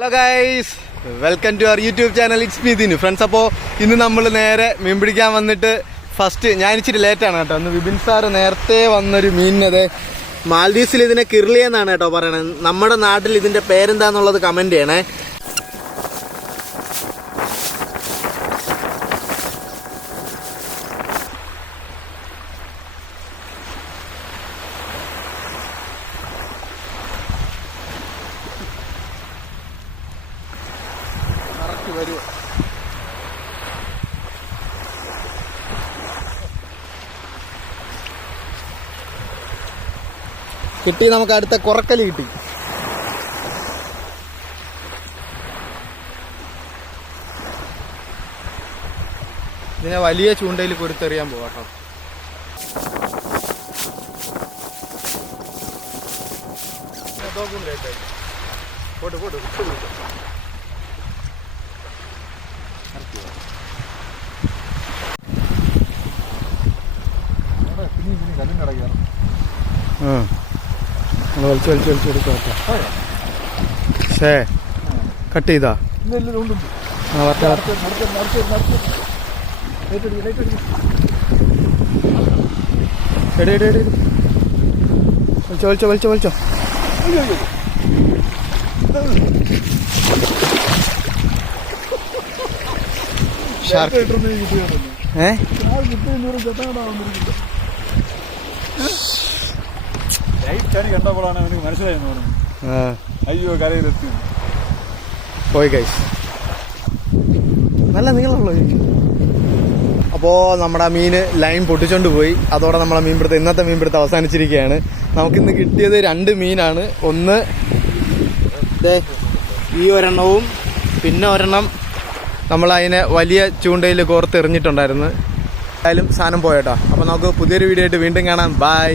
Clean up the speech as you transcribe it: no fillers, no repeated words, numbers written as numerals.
Hello guys, welcome to our YouTube channel. It's me Dinu friends. അപ്പോൾ ഇന്ന് നമ്മൾ നേരെ മീൻ പിടിക്കാൻ വന്നിട്ട് ഞാൻ ഇച്ചിരി ലേറ്റാണ് കേട്ടോ. അന്ന് വിപിൻ സാറ് നേരത്തെ വന്നൊരു മീനിനത് മാൽദീവ്സിൽ ഇതിനെ കിർലി എന്നാണ് കേട്ടോ പറയണത്. നമ്മുടെ നാട്ടിൽ ഇതിന്റെ പേരെന്താന്നുള്ളത് കമന്റ് ചെയ്യണേ. കിട്ടി, നമുക്ക് അടുത്ത കുറക്കല് കിട്ടി. ഇതിനെ വലിയ ചൂണ്ടയിൽ കൊടുത്തെറിയാൻ പോവാട്ടോ. വലിച്ചെടുക്കാം. കട്ട് ചെയ്താ വലിച്ചോ. കണ്ടപ്പോഴാണ് എനിക്ക് മനസ്സിലായെന്ന് അയ്യോ കരയിലെത്തി പോയി ഗൈസ്. നല്ല നീളമുള്ള അപ്പോൾ നമ്മുടെ മീന് ലൈൻ പൊട്ടിച്ചോണ്ട് പോയി. അതോടെ നമ്മളെ ഇന്നത്തെ മീൻപിടുത്തം അവസാനിച്ചിരിക്കുകയാണ്. നമുക്കിന്ന് കിട്ടിയത് 2 മീനാണ്. ഒന്ന് ഈ ഒരെണ്ണവും പിന്നെ ഒരെണ്ണം നമ്മൾ അതിനെ വലിയ ചൂണ്ടയിൽ കോർത്തെറിഞ്ഞിട്ടുണ്ടായിരുന്നു. എന്തായാലും സാധനം പോയേട്ടോ. അപ്പോൾ നമുക്ക് പുതിയൊരു വീഡിയോ ആയിട്ട് വീണ്ടും കാണാം. ബൈ.